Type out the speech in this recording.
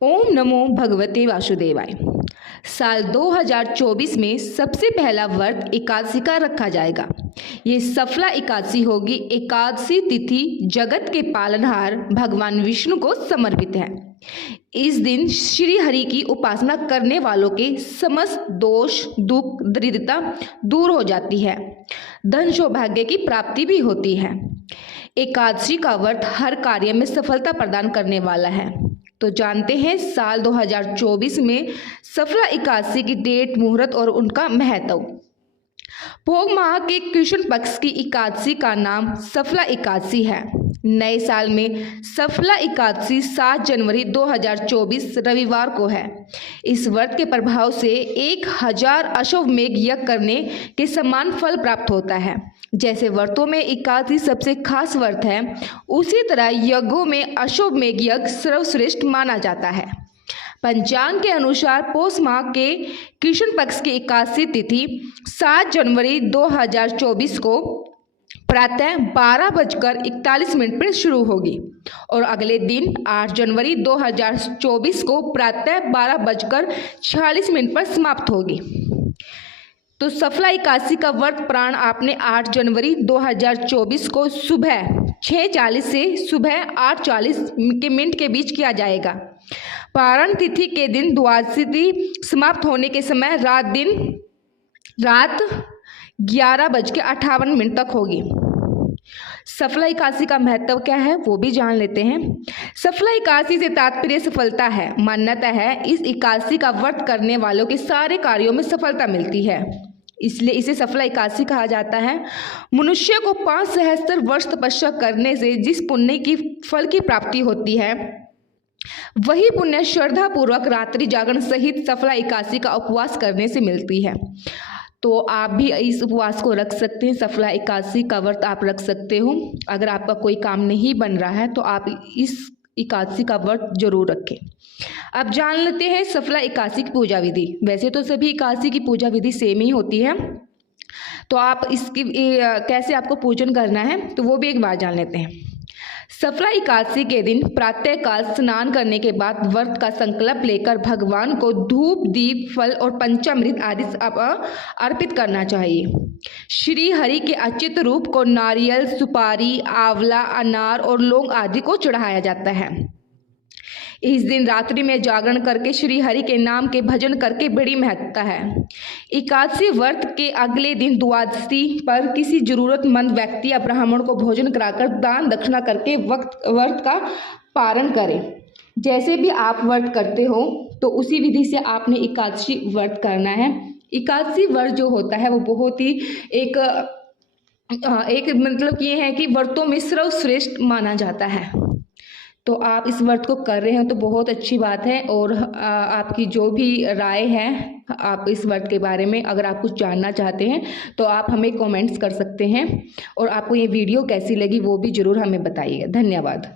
ओम नमो भगवते वासुदेवाय। साल 2024 में सबसे पहला व्रत एकादशी का रखा जाएगा। ये सफला एकादशी होगी। एकादशी तिथि जगत के पालनहार भगवान विष्णु को समर्पित है। इस दिन श्री हरि की उपासना करने वालों के समस्त दोष, दुख, दरिद्रता दूर हो जाती है। धन सौभाग्य की प्राप्ति भी होती है। एकादशी का व्रत हर कार्य में सफलता प्रदान करने वाला है। तो जानते हैं साल 2024 में सफला एकादशी की डेट, मुहूर्त और उनका महत्व। पोग माह के कृष्ण पक्ष की एकादशी का नाम सफला एकादशी है। नए साल में सफला एकादशी 7 जनवरी 2024 रविवार को है। इस व्रत के प्रभाव से 1000 अश्वमेध यज्ञ करने के समान फल प्राप्त होता है। जैसे व्रतों में एकादशी सबसे खास व्रत है, उसी तरह यज्ञों में अश्वमेध यज्ञ सर्वश्रेष्ठ माना जाता है। पंचांग के अनुसार पौष माह के कृष्ण पक्ष की एकादशी तिथि 7 जनवरी 2024 को प्रातः 12:41 पर शुरू होगी और अगले दिन 8 जनवरी 2024 को प्रातः 12:46 पर समाप्त होगी। तो सफला एकादशी का व्रत प्राण आपने 8 जनवरी 2024 को सुबह 6:40 से सुबह 8:40 के बीच किया जाएगा। पारण तिथि के दिन द्वादशी तिथि समाप्त होने के समय रात 11:58 तक होगी। सफला एकादशी का महत्व क्या है वो भी जान लेते हैं। सफला एकादशी से तात्पर्य सफलता है। मान्यता है इस एकादशी का व्रत करने वालों के सारे कार्यों में सफलता मिलती है, इसलिए इसे सफला एकादशी कहा जाता है। मनुष्य को 5 सहस्त्र वर्ष तपस्या करने से जिस पुण्य की फल की प्राप्ति होती है, वही पुण्य श्रद्धा पूर्वक रात्रि जागरण सहित सफला एकादशी का उपवास करने से मिलती है। तो आप भी इस उपवास को रख सकते हैं। सफला एकादशी का व्रत आप रख सकते हो। अगर आपका कोई काम नहीं बन रहा है तो आप इस एकादशी का व्रत जरूर रखें। अब जान लेते हैं सफला एकादशी की पूजा विधि। वैसे तो सभी एकादशी की पूजा विधि सेम ही होती है, तो आप इसकी कैसे आपको पूजन करना है तो वो भी एक बार जान लेते हैं। सफला एकादशी के दिन प्रातःकाल स्नान करने के बाद व्रत का संकल्प लेकर भगवान को धूप, दीप, फल और पंचामृत आदि अर्पित करना चाहिए। श्री हरि के अच्युत रूप को नारियल, सुपारी, आंवला, अनार और लौंग आदि को चढ़ाया जाता है। इस दिन रात्रि में जागरण करके श्री हरि के नाम के भजन करके बड़ी महत्ता है। एकादशी व्रत के अगले दिन द्वादशी पर किसी जरूरतमंद व्यक्ति या ब्राह्मण को भोजन कराकर दान दक्षिणा करके व्रत का पारण करें। जैसे भी आप व्रत करते हो तो उसी विधि से आपने एकादशी व्रत करना है। एकादशी व्रत जो होता है वो बहुत ही एक मतलब ये है कि व्रतों में सर्वश्रेष्ठ माना जाता है। तो आप इस व्रत को कर रहे हैं तो बहुत अच्छी बात है। और आपकी जो भी राय है आप इस व्रत के बारे में अगर आप कुछ जानना चाहते हैं तो आप हमें कमेंट्स कर सकते हैं। और आपको ये वीडियो कैसी लगी वो भी ज़रूर हमें बताइएगा। धन्यवाद।